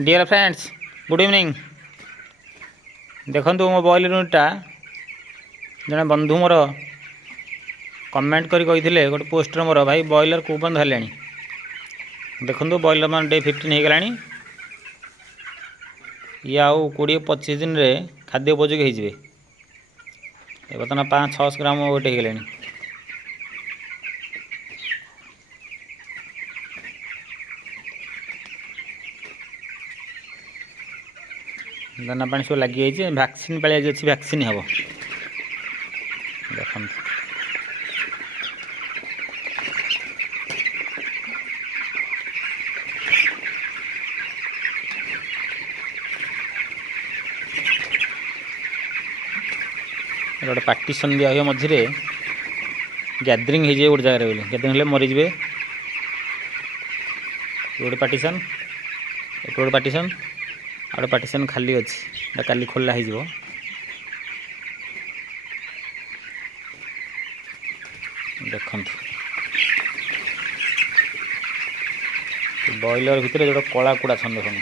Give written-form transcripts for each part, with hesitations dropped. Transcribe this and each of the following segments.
Dear friends good evening. देखो मो boiler यूनिटा जड़े बंधु मोर कमेंट करी कही गोटे पोस्टर मोर भाई बॉयलर को बंद है। देखो बॉयलर मान डे 15 हो गला। ये आउ 20-25 दिन में खाद्य उपयोगी हो बर्तमान 500-600 ग्राम वेट हो गले। दाना पानी सब लगी जाइए। वैक्सीन पाली अच्छी वैक्सीन हम देख गोटे पार्टीशन दिया हुए मझे गैदरिंग हो गोटे जगह बोली गैदरिंग मरीजे। गोटे पार्टीशन एक गोटे पार्टीशन आगे पार्टीशन खाली अच्छी काली खोला हो। देखु बॉयलर भितर जो कला कुड़ा छन देखो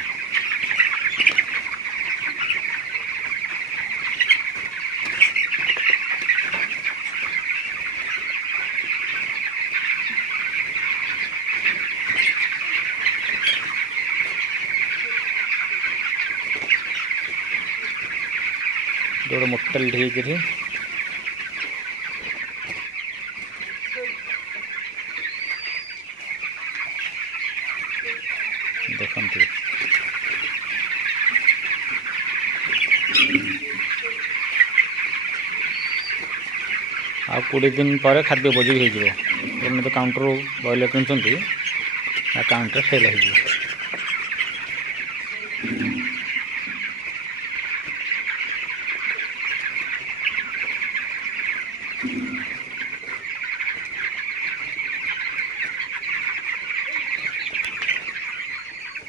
जो मोटल ढीकरी देखते आ 20 दिन पर खाद्य उपयोगी हो तो काउंटर बॉयलर किणुंट काउंटर सेल हो।